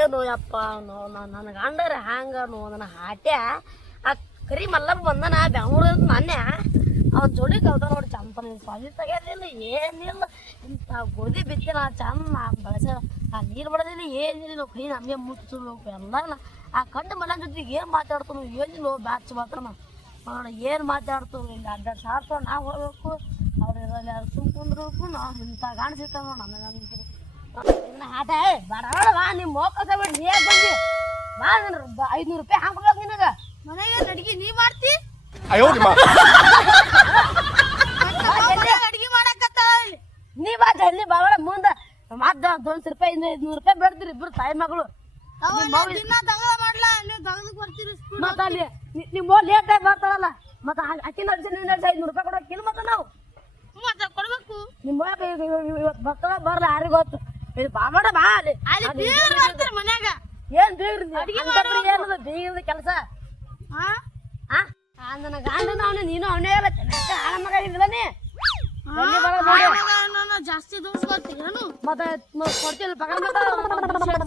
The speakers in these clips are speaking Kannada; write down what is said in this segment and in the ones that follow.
ಏನು ಯಪ್ಪ ನೋ ನನಗೆ ಅಂಡರ ಹ್ಯಾಂಗ ನೋ ನನ್ನ ಹಾಟ್ಯ ಆ ಕರಿ ಮಲ್ಲಪ್ಪ ಬಂದನ ಬೆಂಗಳೂರಿಂದ ಮೊನ್ನೆ ಅವ ಜೋಡಿ ಕಲ್ತ ನೋಡಿ ಚಂದ ಸ್ವಾಮಿ ತೆಗೆದಿಲ್ಲ ಏನಿಲ್ಲ. ಇಂಥ ಗೋಧಿ ಬಿತ್ತಿನ ಚಂದ ಬಳಸ, ಆ ನೀರು ಬಡದಿಲ್ಲ ಏನಿಲ್ಲ. ಕೈ ನಮಗೆ ಮುಚ್ಚು ಎಲ್ಲ ಆ ಕಂಡು ಮನ ಜೊತೆಗೆ ಏನು ಮಾತಾಡ್ತಾನು ಏನಿಲ್ಲ, ಬ್ಯಾಚ್ ಮಾತ್ರ ನೋಡಿ ಏನು ಮಾತಾಡ್ತು ಇಲ್ಲಿ ಅಡ್ಡ ಸಾರ್ತು ನಾವು ಹೋಗ್ಬೇಕು. ಅವ್ರು ಇದ್ರಲ್ಲಿ ಯಾರು ಸುಮ್ ಕುಂದ್ರಬೇಕು ನಾವು ಇಂಥ ಗಾಣ ಸಿಗ್ತಾವ ನೋಡಿ ನನಗಂತೂ ಹೇ ಬಡವಾಡ ಬಾ ನಿಮ್ಮ ಮೋಕಸ ಬಿಡಿ ನೀ ಯಾಕೆ ಬಾ ನನ್ನ ಐದ್ನೂರು ರೂಪಾಯಿ ಹಾಕ್ಬೇಕು ನಿನಗ. ಮನೆಗೆ ಅಡಿಗೆ ನೀ ಮಾಡ್ತಿ? ಅಯ್ಯೋ ಅಡಿಗೆ ಮಾಡಕತ್ತ ನೀ ಬಾ ಜಲ್ದಿ ಬಾವಳ ಮುಂದ ಮತ್ತ ದೊಂದ್ ರೂಪಾಯಿ ಐದ್ನೂರು ರೂಪಾಯಿ ಬೇಡ್ರಿ ಇಬ್ರು ತಾಯಿ ಮಗಳು. ಮತ್ತ ಅಲ್ಲಿ ನಿಮ್ಮ ಲೇಟ್ ಬರ್ತಾಳಲ್ಲ ಮತ್ತ ಅಕ್ಕಿನ ಅರ್ಜಿ ನಿನ್ನ ಐದ್ನೂರು ರೂಪಾಯಿ ಕೊಡೋಕಿಲ್ಲ ಮತ್ತ ನಾವು? ಮತ್ತ ಕೊಡ್ಬೇಕು. ನಿಮ್ಮ ಇವತ್ತು ಬರ್ತಾಳ ಬರ್ಲ ಯಾರಿಗೊತ್ತು ಇದು ಬಾ ಅಲ್ಲಿ. ಬೀರ್ ಮನ್ಯಾಗ. ಏನ್ ಅಂತಪ್ರಿ ಏನದ ಬೀಗ್ರದ ಕೆಲಸ. ಹಾ ಆ? ಆ, ನನ್ನ ಗಂಡನ ಅವನು ನೀನು ಅವನೇ ಇಲ್ಲ ಮಗ ನೀ. ಜಾಸ್ತಿ ದುಡ್ಡು ಮತ್ತೆ ಕೊಡ್ತಿಲ್ಲ ಪಗಾರ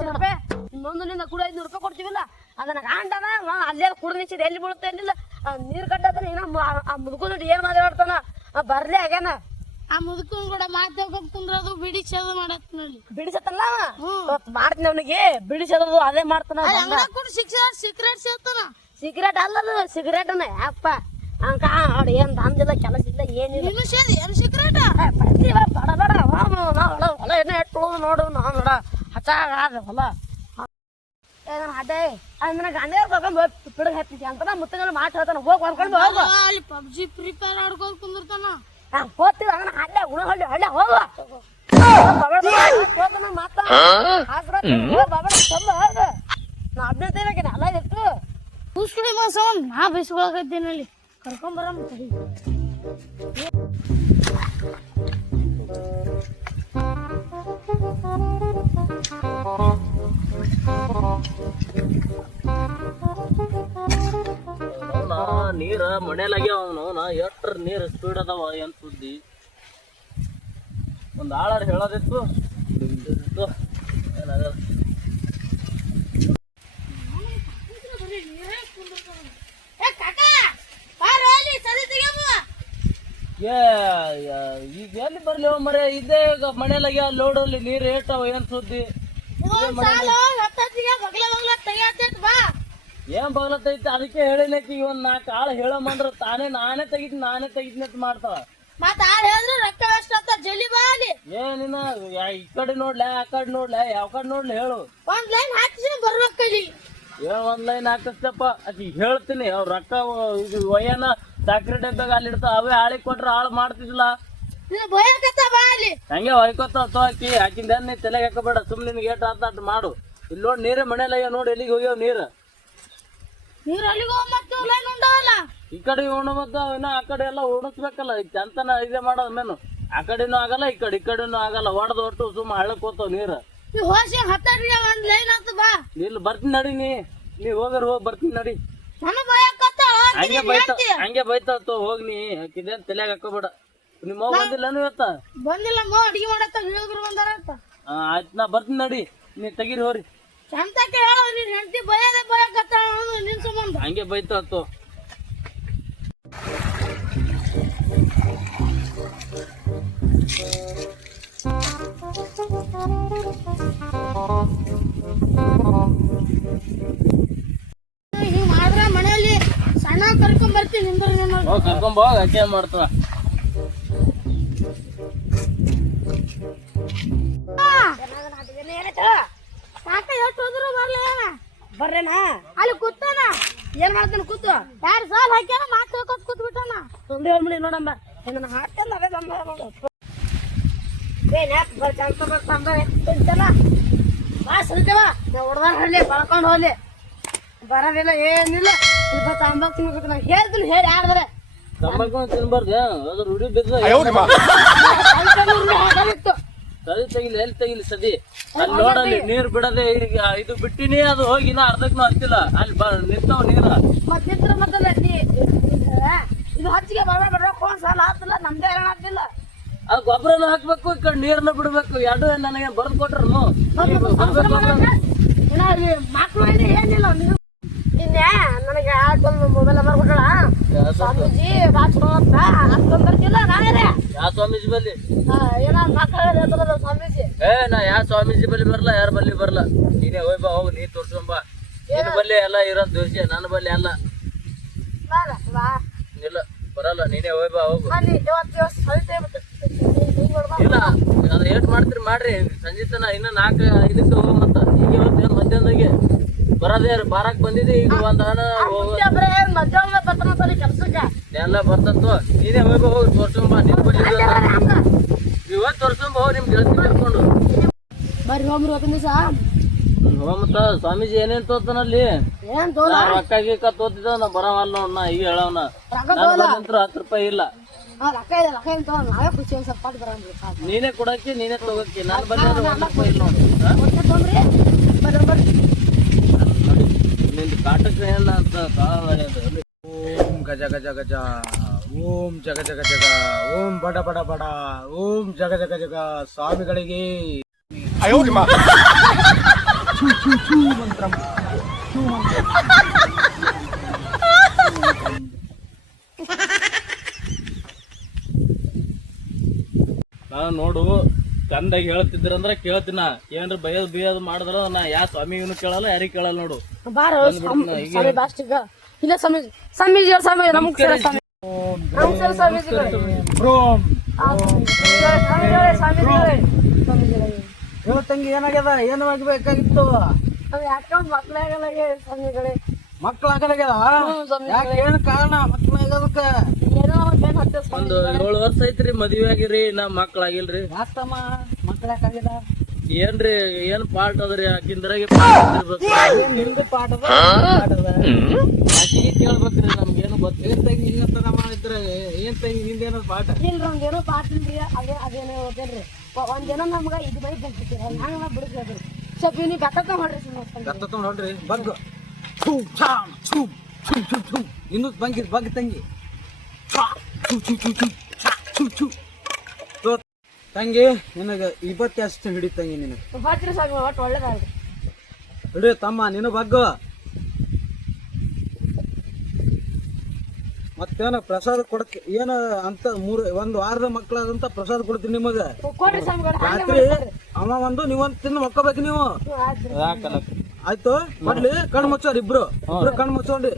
ರೂಪಾಯಿ. ಕೂಡ ಐದ್ನೂರು ರೂಪಾಯಿ ಕೊಡ್ತೀವಿಲ್ಲ. ಅದನ್ನ ಗಂಡನ ಅಲ್ಲೇ ಕುಡಿದು ನಿಂಚಿದ ಎಲ್ಲಿ ಬೀಳುತ್ತೆ ಏನಿಲ್ಲ. ನೀರು ಕಟ್ಟತ್ತ ಏನೋ ಆ ಮುದುಕು ಏನ್ ಮಾತಾಡ್ತಾನ ಆ, ಬರ್ಲಿ ಆಗ್ಯಾನ ಆ ಮುದುಕನ್ ಕೂಡ ಮಾತಾಡ್ಕೊಂಡ್ ಕುಂದ್ರದು ಬಿಡಿ ಚೇದ ಮಾಡತ್ ನೋಡಿ. ಬಿಡಿಸತ್ತಲ್ಲ ಮಾಡ್ತೀನಿ ಅವನಿಗೆ ಬಿಡಿಸೋದು ಅದೇ ಮಾಡ್ತಾನ ಕೂಡ ಶಿಕ್ಷಣ ಸೀಕ್ರೆಟ್ ಸೇರ್ತಾನ. ಸಿಗರೇಟ್ ಅಲ್ಲದು ಸಿಗರೇಟನ ಯಪ್ಪ. ಅಂಕ ನೋಡಿ ಏನ್ ದಂದಿಲ್ಲ ಕೆಲಸ ಇಲ್ಲ ಏನಿಲ್ಲ. ನೀನು ಸೇದಿ ಏನು ಬರ್ತೀವ ಬಡ ಬಡ ಹೊಲ ಹೊಲ ಏನ ಇಟ್ಟು ನೋಡು ನಾನು ನೋಡ. ಹಚ್ಚಾಗ ಹೊಲ. ನನ್ನ ಅದೇ ಅದು ನನ್ನ ಗಂಡ ಕರ್ಕೊಂಡು ಪಿಡಗ್ ಹತ್ತಿಸಿ ಅಂತ ಮುತ್ತಂಗ ಮಾತು ಹೇಳ್ತಾನೆ. ಹೋಗಿ ಹೊರ್ಕೊಂಡು ಹೋಗು. ಅಲ್ಲಿ ಪಬ್ಜಿ ಫ್ರೀ ಫೈರ್ ಆಡ್ಕೊಂಡ್ ಕುಂದಿರ್ತಾನ. ಹಾ ಹೋಗ್ತೀವಿ ಅದನ್ನ ಹಳ್ಳೆ ಉಣ ಹಳ್ಳಿ ಹಳ್ಳೆ ಹೋಗು. ಮಾತ ನಾ ಅಭ್ಯಂತ ಇರಕ್ಕೆ ಅಲ್ಲ ಇತ್ತು ಕೂಸ್ಕುಳಿ ಮಾಸ ಅಲ್ಲಿ ಕರ್ಕೊಂಬರಮ್ಮ ನೀರ ಮನೆಯಲ್ಲಾಗೆ ಅವನು ನಾ ಎಟ್ರ ನೀರ್ ಸ್ಪೀಡ್ ಅದಾವ ಏನ್ ಸುದ್ದಿ? ಒಂದ್ ಆಳಾರು ಹೇಳೋದಿತ್ತು. ಈಗ ಎಲ್ಲಿ ಬರ್ಲಿ ಮರೆ? ಇದೇ ಈಗ ಲೋಡ್ ಲೋಡಲ್ಲಿ ನೀರ್ ಏಟಾವ ಏನ್ ಸುದ್ದಿ? ಬಾ. ಏನ್ ಬಗ್ಲತ್ತೈತಿ ಅದಕ್ಕೆ ಹೇಳಿನಕಿ ಒಂದ್ ನಾಲ್ಕು ಆಳ ಹೇಳಮಂದ್ರ ತಾನೇ ನಾನೇ ತೆಗಿತ್ ನಾನೇ ತೆಗಿತೀನಿ ಅಂತ ಮಾಡ್ತಾವ ಮತ್ತ ಆಳ್ ಹೇಳಿದ್ರೆ ರೊಕ್ಕ ವೇಸ್ಟ್ ಅಂತ ಜಲ್ಲಿ ಬಾಲಿ. ಏನಿನ ಈ ಕಡೆ ನೋಡ್ಲೆ ಆ ಕಡೆ ನೋಡ್ಲೆ ಯಾವ ಕಡೆ ನೋಡ್ಲಿ ಹೇಳು. ಒಂದ್ ಲೈನ್ ಹಾಕಿಸಿ ಬರ್ಬೇಕು ಏನ್ ಒಂದ್ ಲೈನ್ ಹಾಕಿಸ್ತಪ್ಪ ಅಕಿ ಹೇಳ್ತೀನಿ ಅವ್ರ ರೊಕ್ಕ ಇದು ಒಯ್ಯನ ಸಕ್ಕರೆ ಅಲ್ಲಿ ಇಡ್ತಾವ ಅವೇ ಆಳಿ ಕೊಟ್ರ ಆಳ್ ಮಾಡ್ತಿದ್ಲ ಹಂಗೆ ಹೊಯ್ಕೊತ ಹಾಕಿ ಹಾಕಿಂದ ತಲೆಗೆ ಹಾಕಬೇಡ ಸುಮ್ನೆ ನಿನ್ಗೆ ಏಟ್ ಅಂತ ಮಾಡು. ಇಲ್ಲಿ ನೋಡಿ ನೀರೇ ಮನೇಲಿ ಅಯ್ಯೋ ನೋಡಿ ಎಲ್ಲಿಗೆ ಹೋಗ್ಯಾವ ನೀರು. ನೀರ್ ಅಲ್ಲಿಗೆ ಮತ್ತೆ ಲೈನ್ ಉಂಡವಲ್ಲ ಈ ಕಡೆ ಉಣಬದ್ದ ಇನ್ನ ಆ ಕಡೆ ಎಲ್ಲ ಉಣಿಸ್ಬೇಕಲ್ಲ ಈಗ ಚಂತನ ಇದೇ ಮಾಡೋದ್ ಮೇನು ಆ ಕಡೆನೂ ಆಗಲ್ಲ ಈ ಕಡೆ ಈ ಕಡೆನೂ ಆಗಲ್ಲ. ಒಡ್ದು ಹೊಟ್ಟು ಸುಮ್ಮ ಹಳ್ಳಕ್ ನೀರು. ನೀ ಹೋಸಿ ಹತ್ತಟ್ಟಿಗೆ ಒಂದ್ ಲೈನ್ ಆತ ಬಾ. ಇಲ್ಲಿ ಬರ್ತೀನಿ ನಡಿ ನೀ. ನೀ ಹೋಗರ್ ಹೋಗಿ ಬರ್ತೀನಿ ನಡಿ. ಭಯಕತ್ತ ಹಂಗೆ ಬೈತ ಹಂಗೆ ಬೈತಾವ ಹೋಗಿ ನೀ. ಹಾಕಿದೆ ತಲೆಗೆ ಹಾಕೋಬೇಡ. ನಿಮ್ಮ ಅವ್ವ ಬಂದಿಲ್ಲ ಇವತ್ತ? ಬಂದಿಲ್ಲ ಮೋ ಅಡಿಗೆ ಮಾಡತ್ತ ಬಂದಾರ ಅಂತ. ಆಯ್ತ್ ನಾ ಬರ್ತೀನಿ ನಡಿ. ನೀ ತೆಗೀರಿ ಹೋರಿ. ಚಂತಕ್ಕೆ ಹೇಳೋ ನೀನ್ ಹೆಂಡತಿ ಬಯದೇ ಅನ್ನೋದು ನಿನ್ ಸಂಬಂಧ. ಹಂಗೆ ಬೈತಾವ ಹಿಂಗ್ ಮಾಡ್ರ ಮನೆಯಲ್ಲಿ ಸಣ್ಣ ಕರ್ಕೊಂಡ್ ಬರ್ತೀನಿ ನಿಂದ್ರ ಹೋಗಿ ಕರ್ಕೊಂಡ್ ಹೋಗಿ ಆಕೆ ಮಾಡ್ತಾವ ಬರ್ಲಿ ಏನ ಬರ್ರೇನ ಅಲ್ಲಿ ಕೂತಾನ ಏನ್ ಮಾಡ್ತಾನೆ ಕೂತು ಯಾರು ಸಾಲ ಹಾಕ್ಯಾನ ಮಾತು ಹೇಳ್ಕೊತ ಕೂತ್ ಬಿಟ್ಟಾನ ಹೇಳ್ಬಿಡಿ ನೋಡಮ್ಮ ನನ್ನ ಹಾಟೆಲ್ಲ ಅದೇ ಬಂದ ನೋಡು ಏನ್ ಯಾಕೆ ಬರ್ ಚಂತ ಬಾ ಸಲ್ತೇವ ನಾ ಹೊಡ್ದಾರ ಹಳ್ಳಿ ಬಳ್ಕೊಂಡು ಹೋಗ್ಲಿ ಬರೋದಿಲ್ಲ ಏನಿಲ್ಲ ತಿನ್ಬೇಕು ನಾ ಹೇಳ್ತೀನಿ ಹೇಳಿ ಯಾರ್ದಾರೆ ತಂಬಾಕು ತಿನ್ಬಾರ್ದು ರೂಢಿ ಬಿದ್ದ ಸದಿ ತೆಗಿಲಿ ಎಲ್ಲಿ ತೆಗಿಲಿ ಸದಿ ಅಲ್ಲಿ ನೋಡಲಿ ನೀರು ಬಿಡದೆ ಈಗ ಇದು ಬಿಟ್ಟಿನಿ ಅದು ಹೋಗಿಲ್ಲ ಅರ್ಧಕ್ನು ಹತ್ತಿಲ್ಲ ಅಲ್ಲಿ ಬ ನಿಂತಾವ ನೀರ ಮತ್ ನಿಂತ್ರ ನೀ ಇದು ಹಚ್ಚಿಗೆ ಬಡ ಬಡ ಕೋಣ ಸಾಲ ಆಗ್ತಿಲ್ಲ ನಮ್ದೇ ಹರಣ ಆಗ್ತಿಲ್ಲ. ಅದು ಗೊಬ್ಬರನ ಹಾಕ್ಬೇಕು ಈ ಕಡೆ ನೀರನ್ನ ಬಿಡ್ಬೇಕು ಎರಡು ನನಗೆ ಬರ್ದು ಕೊಟ್ರು ಮಕ್ಕಳು ಏನಿಲ್ಲ ನಿನ್ನೆ ನನಗೆ ಆಟೊಂದು ಮೊಬೈಲ್ ಬರ್ಕೊಟ್ರಣ ಸ್ವಾಮೀಜಿ ರಾಜ್ ಅಂತ ಅಷ್ಟೊಂದು ಬರ್ತಿಲ್ಲ ನಾನೇ ಸ್ವಾಮೀಜಿ ಬಲ್ಲಿ ಏ ನಾ ಯಾ ಸ್ವಾಮೀಜಿ ಬಲ್ಲಿ ಬರಲ್ಲ ಯಾರ ಬಲ್ಲಿ ಬರ್ಲ? ನೀನೇ ಹೋಯ್ ಬಾ ಹೋಗ್ ನೀ ತೋರ್ಸ್ಕೊಂಬಾ ನಿನ್ ಬಲ್ಲಿ ಎಲ್ಲ ಇರೋ ದೋಷಿ ನನ್ನ ಬಲ್ಲಿ ಬಾ ಇಲ್ಲ ಬರಲ್ಲ ನೀನೇ ಹೋಯ್ ಬಾ ಹೋಗು. ಇಲ್ಲ ಅದು ಏಟ್ ಮಾಡ್ತೀರಿ ಮಾಡ್ರಿ. ಸಂಜೆ ತನ ಇನ್ನ ನಾಲ್ಕು ಐದು ಹೋಗ ಮತ್ತ. ಈಗ ಇವತ್ತು ಮಧ್ಯಾಹ್ನಗೆ ಬರೋದೇ ಬಾರಕ್ ಬಂದಿದ್ದೆ ಈಗ ಒಂದ್ ಹಣ ಹೋಗ. ಮಧ್ಯಾಹ್ನ ಬರ್ತಾನ ಕೆಲ್ಸಕ್ಕೆ? ಎಲ್ಲ ಬರ್ತಂತು ನೀನೇ ಹೋಗಿ ಹೋಗಿ ತೋರ್ಸ್ಕೊಂಬ ನಿನ್ ಬಲ್ಲಿ ಇವತ್ತು ತೋರ್ಸ್ಕೊಂಬ ಹೋಗಿ ನಿಮ್ ಗೆಳತಿ ಕರ್ಕೊಂಡು. ಬರ್ರಿ ಹೋಗ್ರಿ ಇವತ್ತಿನ ದಿವಸ. ಹೋಗ್ ಸ್ವಾಮೀಜಿ ಏನೇನ್ ತೋತನ ಅಲ್ಲಿ? ಏನು ನಾ ರೊಕ್ಕ ಗೀಕ ತೋತಿದ ನಾ ಬರವಲ್ಲ ನೋಡ್ ನಾ ಈಗ ಹೇಳವನ. ರೊಕ್ಕ ಹತ್ತು ರೂಪಾಯಿ ಇಲ್ಲ. ನಾವೇ ನೀನೇ ಕೊಡಕ್ಕೆ ನೀನೇ ತಗೋಕ್ಕೆ ನಾನು ಬಂದ ಒಂದ್ ರೂಪಾಯಿ ಇಲ್ಲ ನೋಡಿ. ನಿಂದು ಕಾಟಕ್ಕೆ ಎಲ್ಲ ಅಂತ ಕಾಲ ಜಗ ಗಜ ಗಜ. ಓಂ ಜಗ ಜಗ ಜಗ. ಓಂ ಬಡ ಬಡ ಬಡ. ಓಂ ಜಗ ಜಗ ಜಗ. ಸ್ವಾಮಿಗಳಿಗೆ. ನಾನು ನೋಡು ಚಂದಾಗಿ ಹೇಳ್ತಿದ್ರಂದ್ರ ಕೇಳ್ತೀನ ಏನ್ರ ಬೈಯೋದ್ ಬಿಯೋದ್ ಮಾಡಿದ್ರ ನಾ. ಯಾ ಸ್ವಾಮಿಗೂ ಕೇಳಲ್ಲ ಯಾರಿಗ ಕೇಳಲ್ಲ ನೋಡು. ಇಲ್ಲ ಸ್ವಾಮೀಜಿ ಸ್ವಾಮೀಜಿ ಅವ್ರ ಸ್ವಾಮಿ ನಮ್ಗೆ ಸರಿ ಸ್ವಾಮಿ. ಸ್ವಾಮೀಜಿಗಳು ಸ್ವಾಮೀಜಿಗಳೇ ಹೇಳ ತಂಗಿ ಏನಾಗ್ಯದ? ಏನು ಆಗ್ಬೇಕಾಗಿತ್ತು ಮಕ್ಳಾಗಲಾಗೆ ಸ್ವಾಮಿಗಳೇ ಯಾಕೆ ಏನು ಕಾರಣ ಏನೋ ಒಂದು ಏನ್ ಹತ್ತೆ ಒಂದು ಏಳು ವರ್ಷ ಐತ್ರಿ ಮದ್ವೆ ಆಗಿರಿ ನಾ ಮಕ್ಳಾಗಿಲ್ರಿ ಯಾಕಮ್ಮ? ಮಕ್ಳಾಕಾಗ್ಯದ ಏನ್ರಿ ಏನ್ ಪಾರ್ಟ್ ಅದ್ರಿ? ಆಕಿಂದ್ರಾಗೆ ಏನ್ ನಿಮ್ದು ಪಾಠ ಅದ? ಆಕಿಗೆ ಕೇಳ್ಬೇಕ್ರಿ ನಮ್ಗೇನು ಗೊತ್ತಿಲ್ಲ ಏನ್ ತಂಗಿ ಹಿಂಗಂತ ಇದ್ರೆ ಏನ್ ತಂಗಿ ನಿಂದೇನೋ ಪಾಠ? ಇಲ್ರಿ ಒಂದೇನೋ ಇಲ್ರಿ ಅದೇ ಅದೇನೋ ಓದೇನ್ರಿ ಒಂದೇನೋ ನಮ್ಗ ಇದು ಬೈ ಬಂದಿದ್ದೀರ ಹಂಗ ನಾ ಬಿಡಿಸ್ಬೇಕ್ರಿ ಸ್ವಲ್ಪ ನೀವು ಬೆಕ್ಕ ಮಾಡ್ರಿ ತಗೊಂಡ್ ನೋಡ್ರಿ ಬಗ್ಗು ಚೂ ಛಾಮ್ ಛೂ ಛೂ ಛೂ ಛೂ ಇನ್ನೂ ಬಂಗಿ ಬಗ್ ತಂಗಿ. ಛಾ, ಛೂ ಛೂ ಛೂ ಛೂ ಛಾ, ಛೂ ಛೂ ತಂಗಿ ನಿನಗ ಇಪ್ಪತ್ತು ಅಷ್ಟು ಹಿಡಿ ತಂಗಿ ನಿನಗೆ ಹೊಟ್ರಿ ಸ್ವಾಮಿ ಒಟ್ಟು ಒಳ್ಳೇದಾಗ್ರಿ ಹಿಡಿ ತಮ್ಮ ನೀನು ಬಗ್ಗು. ಮತ್ತೇನ ಪ್ರಸಾದ ಕೊಡಕ್ ಏನ ಅಂತ ಮೂರು ಒಂದು ವಾರದ ಮಕ್ಕಳಾದಂತ ಪ್ರಸಾದ ಕೊಡ್ತೀನಿ ನಿಮಗ. ರಾತ್ರಿ ಅವ ಒಂದು ನೀವೊಂದು ತಿಂದು ಮಕ್ಕಬೇಕು ನೀವು. ಆಯ್ತು. ಆಯ್ತು ಮಾಡ್ಲಿ ಕಣ್ ಮುಚ್ಚೋರಿ ಇಬ್ರು. ಇಬ್ರು ಕಣ್ ಮುಚ್ಚೋಣ್ರಿ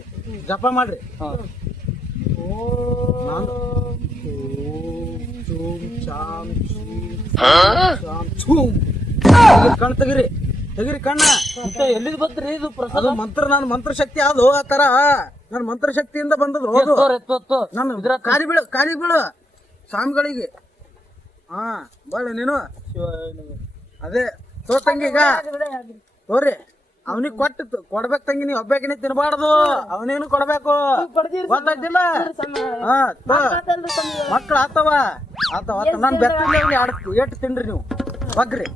ಜಪ ಮಾಡ್ರಿ. ನಾನು ಚೂಂ. ತೆಗೀರಿ, ಕಣ್ಣ್ ತೆಗಿರಿ. ಕಣ್ಣ. ಎಲ್ಲಿದ್ ಬತ್ರಿ ಇದು ಪ್ರಸಾದ? ಅದು ಮಂತ್ರ ನನ್ನ ಮಂತ್ರ ಶಕ್ತಿ ಅದು ಆ ತರ. ನನ್ನ ಮಂತ್ರ ಶಕ್ತಿಯಿಂದ ಬಂದದ್ದು ಹೌದು ತೋರ್ ಎತ್ತೊತ್ತು. ನಾನು ಕಾಲಿ ಬೀಳು ಕಾಲಿ ಬೀಳು ಸ್ವಾಮಿಗಳಿಗೆ. ಹಾ ಬಳ್ಳಿ ನೀನು. ಅದೇ ತೋ ತಂಗಿ ತೋರಿ ಅವನಿಗೆ ಕೊಟ್ಟು ಕೊಡ್ಬೇಕು ತಂಗಿ ನೀ ಒಬ್ಬಾಕಿನೇ ತಿನ್ಬಾರ್ದು. ಅವನೇನು ಕೊಡ್ಬೇಕು? ಗೊತ್ತಾಯ್ತಿಲ್ಲ? ಮಕ್ಳು ಆತವ? ಆತವ ಆತ ನಾನು ಬೆತ್ತಿಲ್ಲ ಎರಡು ಏಟು ತಿನ್ರಿ ನೀವು. ಬಗ್ರಿ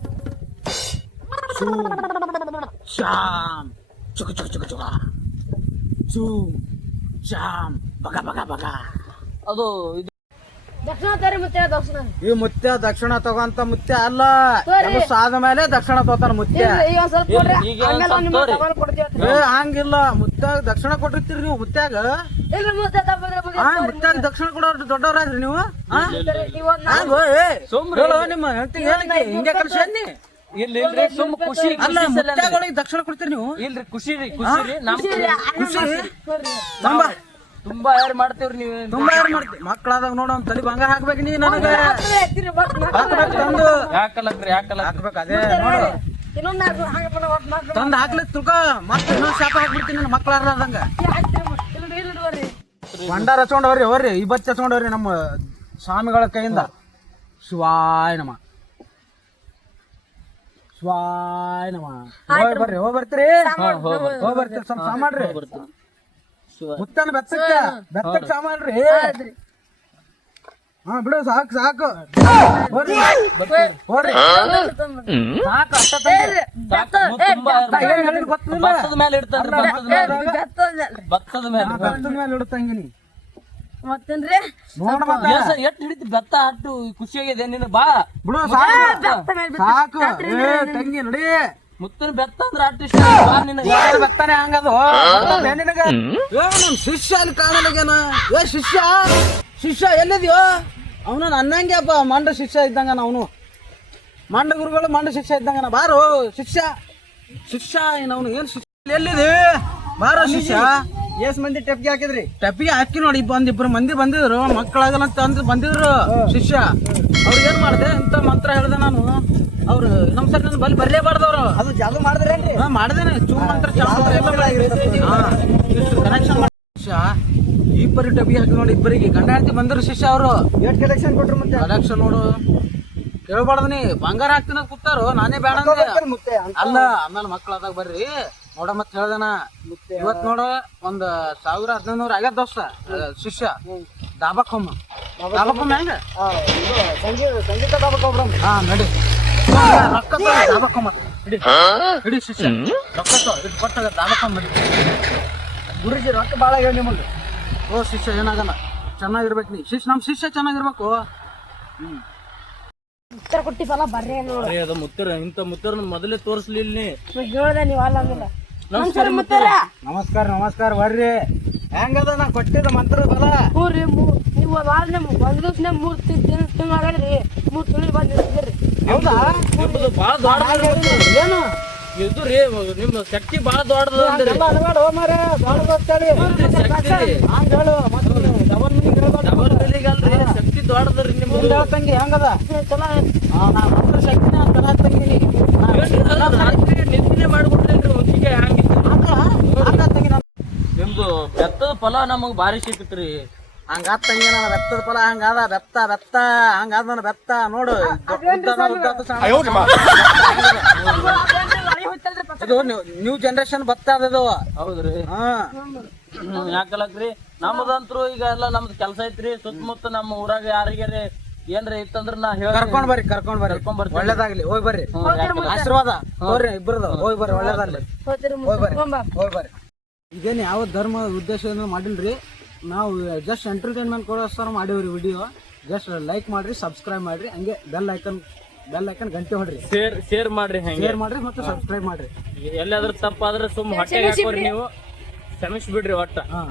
ಶಾಮ್ ಚುಕ ಚುಕ ಚುಕ ಚುಕ. ಶಾಮ್ ಶ್ಯಾಮ್. ಬಗ ಬಗ ಬಗ. ಅದು ಈ ಮುತ್ಯ ದಕ್ಷಿಣ ತಗೋಂತ ಮುತ್ಯ ಅಲ್ಲ. ಸಾದ ಮೇಲೆ ದಕ್ಷಿಣ ತಗೋತಾನ ಮುತ್ಯ ಹಂಗಿಲ್ಲ ಮುತ್ಯಾಗ ದಕ್ಷಿಣ ಕೊಟ್ಟಿರ್ತೀರಿ ನೀವು ಮುತ್ಯಾಗ ಮುತ್ಯಾಗ ದಕ್ಷಿಣ ಕೊಡೋರು ದೊಡ್ಡವರಾದ್ರಿ ನೀವು? ನಿಮ್ಮ ಹೆಂಡ್ತಿಗೆ ಹಿಂಗೆ ಕಳ್ಸೇನಿ ಇಲ್ಲಿ ಇಲ್ರಿ ಸುಮ್ ಖುಷಿ ಅಲ್ಲ ಖುಷಿ ಮುತ್ಯಾಗಳಿಗೆ ದಕ್ಷಿಣ ಕೊಡ್ತೀರಿ ನೀವು? ಇಲ್ರಿ ಖುಷಿ ರೀ ಖುಷಿ ರೀ ನಮ್ ತಂಬ ತುಂಬಾ ಯಾರು ಮಾಡ್ತೀವ್ರಿ ನೀವು? ತುಂಬಾ ಯಾರು ಮಾಡ್ತೀವಿ ಮಕ್ಕಳಾದಾಗ ನೋಡ ಅವ್ನ್ ತಲೆ ಬಂಗಾರ ಹಾಕ್ಬೇಕು ನೀ ನನಗೆ. ಹಾಕ್ಬೇಕು ತಂದು. ಯಾಕಲಕ್ರಿ ಯಾಕಲಕ್ ಹಾಕ್ಬೇಕು ಅದೇ ನೋಡು. ತಂದು ಹಾಕ್ಲಿಕ್ ತಿಳ್ಕೊ. ಮತ್ತೆ ಇನ್ನೊಂದ್ ಶಾಪ ಹಾಕ್ಬಿಡ್ತೀನಿ ನನ್ನ ಮಕ್ಕಳಾರ್ದಂಗ ಭಂಡಾರ ಹಚ್ಕೊಂಡವ್ರಿ ಅವ್ರಿ ಇಬ್ಬತ್ತು ಹಚ್ಕೊಂಡವ್ರಿ ನಮ್ಮ ಸ್ವಾಮಿಗಳ ಕೈಯಿಂದ. ಶಿವಾಯ ನಮ. ಶಿವಾಯ ನಮ. ಹೋಗಿ ಬರ್ರಿ ಹೋಗಿ ಬರ್ತೀರಿ. ಹೋಗಿ ಬರ್ತೀರಿ ಸ್ವಲ್ಪ ಸಾಮಾಡ್ರಿ. ಮುತ್ತನ ಬೆತ್ತಕ್ಕ ಬೆತ್ತಕ್ಕ ಸಾಮಾನ್ರಿ. ಹಾ ಬಿಡು ಸಾಕು ಸಾಕು. ಹೋಗ್ರಿ ಹೋಗ್ರಿ ಸಾಕು ಅಷ್ಟ ತಂದ್ರಿ. ತುಂಬಾ ಏನ್ ಹೇಳಿದ್ ಗೊತ್ತಿಲ್ಲ ಭತ್ತದ ಮೇಲೆ ಇಡ್ತಾನ್ರಿ ಭತ್ತದ ಮೇಲೆ. ಬೆತ್ತದ ಮೇಲೆ. ಇಡುತ್ತಂಗಿನಿ ಮತ್ತೇನ್ರಿ? ನೋಡ ಮತ್ತೆ ಎಸ್ ಎಟ್ ಹಿಡಿತಿ ಬೆತ್ತ ಅಟ್ಟು ಖುಷಿಯಾಗಿದೆ ನಿನ್ನ ಬಾ. ಬಿಡು ಸಾಕು. ಸಾಕು. ಏ ತಂಗಿ ನಡಿ. ಮುತ್ತನ ಬೆತ್ತ ಅಂದ್ರ ಆರ್ಟಿಸ್ಟ್ ಬರ್ತಾನೆ ಹಂಗದು? ನಿನಗ? ಏ ನಮ್ ಶಿಷ್ಯ ಅಲ್ಲಿ ಏ ಶಿಷ್ಯ? ಶಿಷ್ಯ ಎಲ್ಲಿದ್ಯೋ? ಅವನು ನನ್ನಂಗೆ ಅಪ್ಪ ಮಂಡ ಶಿಷ್ಯ ಇದ್ದಂಗ ಅವನು. ಮಂಡ ಗುರುಗಳು ಮಂಡ ಶಿಷ್ಯ ಇದ್ದಂಗನ. ಬಾರೋ ಶಿಷ್ಯ. ಶಿಷ್ಯ ಏನು ಅವನು? ಏನ್ ಶಿಷ್ಯ? ಎಲ್ಲಿದೆ? ಬಾರೋ ಶಿಷ್ಯ. ಎಸ್ ಮಂದಿ ಟೆಪ್ಗೆ ಹಾಕಿದ್ರಿ. ಟೆಪ್ಗೆ ಹಾಕಿ ನೋಡಿ ಒಂದ್ ಇಬ್ರು ಮಂದಿ ಬಂದಿದ್ರು. ಮಕ್ಕಳಾಗಲ್ಲ ಅಂತ ಅಂದ್ ಬಂದಿದ್ರು ಶಿಷ್ಯ. ಅವ್ರಿಗೆ ಏನ್ ಮಾಡಿದೆ? ಅಂತ ಮಂತ್ರ ಹೇಳ್ದೆ ನಾನು. ಅವ್ರು ನಮ್ಮ ಸರ್ ನನ್ನ ಬಲ್ಲಿ ಬರ್ಲೇಬಾರ್ದವ್ರು ಅದು ಜಾದು ಮಾಡಿದ್ರೇನ್ರಿ? ಹಾಂ ಮಾಡ್ದೇನೆ. ಚೂ ಮಂತ್ರ ಕನೆಕ್ಷನ್ ಶಿಷ್ಯ ಇಬ್ಬರು ಡಬ್ಬಿ ಹಾಕಿ ನೋಡಿ ಇಬ್ಬರಿಗೆ ಗಂಡ ಹೆಂಡತಿ ಬಂದರು ಶಿಷ್ಯ ಅವರು. ಏಟ್ ಕಲೆಕ್ಷನ್ ಕೊಟ್ರು ಮತ್ತೆ. ಕಲೆಕ್ಷನ್ ನೋಡು. ಕೇಳ್ಬಾರ್ದು ನೀ. ಬಂಗಾರ ಹಾಕ್ತೀನಿ ಕೂತಾರು ನಾನೇ ಬೇಡ ಅಂದೆ. ಅಲ್ಲ ಆಮೇಲೆ ಮಕ್ಕಳಾದಾಗ ಬರ್ರಿ. ನೋಡ ಮತ್ತೆ ಹೇಳ್ದನ ಇವತ್ತು ನೋಡು ಒಂದು ಸಾವಿರ ಹದಿನೈದು ಆಗ್ಯದ ದೋಸ್ತ ಶಿಷ್ಯ. ದಾಬಾಕೊಮ್ಮ. ದಾಬಾಕೊಮ್ಮ? ಹೆಂಗ? ಸಂಗೀತ ಸಂಗೀತ ಹೋಗ್ರ ಹಾ ನಡಿ. ರೊಕ್ಕ ದಾಬಾಕೊಮ್ಮ. ಹಿಡಿ ಇಡಿ ಶಿಷ್ಯ. ರೊಕ್ಕ ಇದು ಕೊಟ್ಟಾಗ ದಾಬಾಕೊಮ್ಮ ನಡಿ. ಗುರುಜಿ ರೊಕ್ಕ ಬಾಳ ಹೇಳಿ ನಿಮಗೆ ಓ ಶಿಷ್ಯ ಏನಾಗಲ್ಲ. ಚೆನ್ನಾಗಿರ್ಬೇಕು ನೀ. ಶಿಷ್ಯ ನಮ್ ಶಿಷ್ಯ ಚೆನ್ನಾಗಿರ್ಬೇಕು. ಹ್ಮ್. ಕೊಟ್ಟಿ ಫಲ ಬರ್ರಿ ನೋಡಿ. ಅದ ಮುತ್ತರ ಇಂಥ ಮುತ್ತರ ಮೊದಲೇ ತೋರಿಸ್ಲಿಲ್ಲ ನೀ. ಹೇಳ್ದೆ ನೀವು ಅಲ್ಲ ನಮಸ್ಕಾರ ನಮಸ್ಕಾರ ನಮಸ್ಕಾರ ಬರ್ರಿ. ಹೆಂಗದ ನಾ ಕೊಟ್ಟಿದ ಮಂತ್ರ ಬಲ ಹ್ಞೂ ರೀ ಮೂರ್ ನೀವು ಒಂದು ವಾರ ಒಂದು ದಿವಸ ಮೂರು ತಿಂಗಳು ತಿಂಗಳಾಗದ್ರಿ ಮೂರು ತಿಂಗಳು ಬಂದು ಹೌದಾ? ನಿಮ್ಮದು ಭಾಳ ದೊಡ್ಡ ಏನು? ಇದು ರೀ ನಿಮ್ಮ ಶಕ್ತಿ ಭಾಳ ದೊಡ್ಡದ ಅಂದ್ರಿ. ಹಂಗ ಹೇಳು ಮತ್ತೆ ಡಬಲ್ ಶಕ್ತಿ ದೊಡ್ಡದ್ರಿ ಮುಂದೆ ತಂಗಿ ಹೇಳ್ತಂಗಿ ಹೆಂಗದ ಚಲ ಆ, ನಾ ಮಂತ್ರ ಶಕ್ತಿನ ಅಂತ ತಂಗಿ. ರಾತ್ರಿ ನಿದ್ದೆ ಮಾಡ್ಬಿಟ್ರೇನ್ರಿ ಮುಂಚಿಗೆ ಹಂಗಿತ್ತು ನಿಮ್ದು ಬೆತ್ತದ ಫಲ ನಮಗ್ ಭಾರಿ ಸಿಕ್ಕಿತ್ರಿ. ಹಂಗಾತ್ ತಂಗಿ ನನ್ನ ಬೆತ್ತದ ಫಲ ಹಂಗಾದ ಬೆತ್ತ ಬೆತ್ತ ಹಂಗಾದ ನನ್ನ ಬೆತ್ತ ನೋಡು. ಇದು ನ್ಯೂ ಜನರೇಷನ್ ಭತ್ತ ಅದದು ಹೌದ್ರಿ. ಹಾ. ಹ್ಮ್, ಯಾಕಲಕ್ರಿ? ನಮ್ದಂತ್ರು ಈಗ ಎಲ್ಲ ನಮ್ದು ಕೆಲಸ ಐತ್ರಿ. ಸುತ್ತಮುತ್ತ ನಮ್ಮ ಊರಾಗ ಯಾರಿಗಾರೆ ಏನ್ರ ಇತ್ತಂದ್ರ ನಾ ಹೇಳ ಕರ್ಕೊಂಡ್ ಬರ್ರಿ ಕರ್ಕೊಂಡ್ ಬರ್ರಿ. ಕರ್ಕೊಂಡ್ ಬರ್ರಿ ಒಳ್ಳೇದಾಗ್ಲಿ. ಹೋಗಿ ಬರ್ರಿ. ಆಶೀರ್ವಾದ. ಹೋಗ್ರಿ ಇಬ್ಬರದು ಹೋಗಿ ಬರ್ರಿ ಒಳ್ಳೇದಾಗ್ಲಿ. ಹೋಗಿ ಬರ್ರಿ. ಹೋಗಿ ಬರ್ರಿ. ಇದೇನು ಯಾವ ಧರ್ಮ ಉದ್ದೇಶ ಮಾಡಿಲ್ರಿ? ನಾವು ಜಸ್ಟ್ ಎಂಟರ್ಟೈನ್ಮೆಂಟ್ ಕೊಡೋಸ್ಕರ ಮಾಡೀವ್ರಿ ವಿಡಿಯೋ ಜಸ್ಟ್ ಲೈಕ್ ಮಾಡ್ರಿ ಸಬ್ಸ್ಕ್ರೈಬ್ ಮಾಡ್ರಿ ಹಂಗೆ ಬೆಲ್ ಐಕನ್ ಬೆಲ್ ಐಕನ್ ಗಂಟೆ ಹೊಡ್ರಿ. ಶೇರ್ ಶೇರ್ ಮಾಡ್ರಿ ಹಂಗೆ. ಶೇರ್ ಮಾಡ್ರಿ ಮತ್ತು ಸಬ್ಸ್ಕ್ರೈಬ್ ಮಾಡ್ರಿ. ಎಲ್ಲಾದ್ರೂ ತಪ್ಪಾದ್ರೆ ಸುಮ್ ಹೊಟ್ಟೆಗೆ ಹಾಕೋರಿ ನೀವು. ಕ್ಷಮಿಸ್ಬಿಡ್ರಿ ಒಟ್ಟ. ಹಾ.